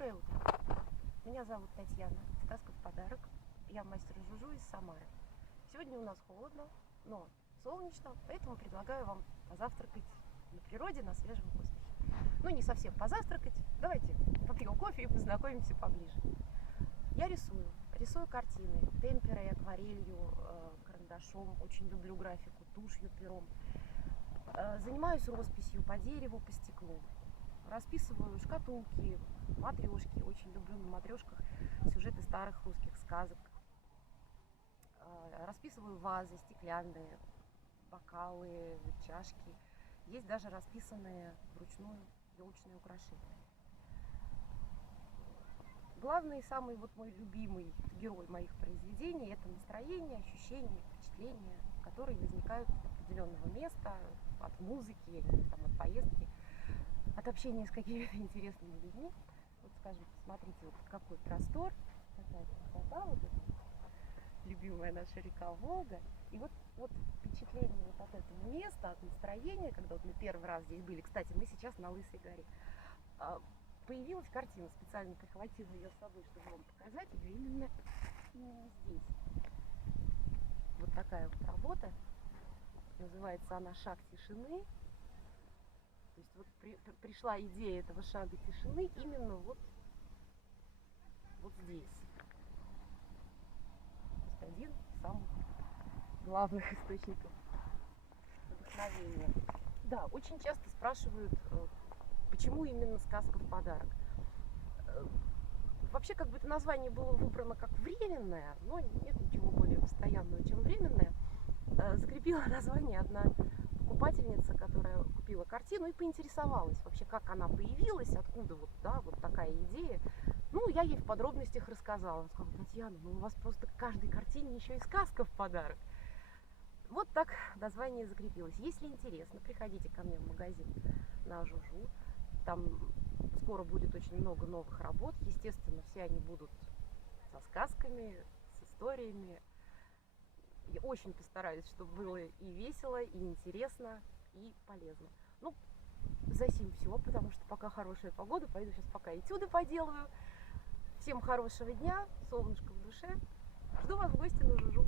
Доброе утро. Меня зовут Татьяна. Сказка в подарок. Я мастер Жужу из Самары. Сегодня у нас холодно, но солнечно, поэтому предлагаю вам позавтракать на природе, на свежем воздухе. Ну, не совсем позавтракать. Давайте попьем кофе и познакомимся поближе. Я рисую картины темперой, акварелью, карандашом. Очень люблю графику, тушью, пером. Занимаюсь росписью по дереву, по стеклу. Расписываю шкатулки, матрешки. Очень люблю на матрешках сюжеты старых русских сказок. Расписываю вазы стеклянные, бокалы, чашки. Есть даже расписанные вручную елочные украшения. Главный, самый мой любимый герой моих произведений – это настроение, ощущения, впечатления, которые возникают от определенного места, от музыки, от поездки, от общения с какими-то интересными людьми. Вот, скажем, посмотрите, вот какой простор, какая красота, вот эта любимая наша река Волга. И вот впечатление вот от этого места, от настроения, когда вот мы первый раз здесь были. Кстати, мы сейчас на Лысой горе. Появилась картина, специально прихватила ее с собой, чтобы вам показать ее именно здесь. Вот такая вот работа. Называется она «Шаг тишины». То есть вот пришла идея этого шага тишины именно вот здесь. То есть один из самых главных источников вдохновения. Да, очень часто спрашивают, почему именно сказка в подарок. Вообще, как бы это название было выбрано как временное, но нет ничего более постоянного, чем временное. Закрепила название одна покупательница, которая купила картину и поинтересовалась вообще, как она появилась, откуда вот такая идея. Ну, я ей в подробностях рассказала. Она сказала: Татьяна, ну у вас просто к каждой картине еще и сказка в подарок. Вот так название закрепилось. Если интересно, приходите ко мне в магазин на Жужу. Там скоро будет очень много новых работ. Естественно, все они будут со сказками, с историями. Я очень постараюсь, чтобы было и весело, и интересно, и полезно. Ну, за сим все, потому что пока хорошая погода. Пойду сейчас пока этюды поделаю. Всем хорошего дня, солнышко в душе. Жду вас в гости на Жужу.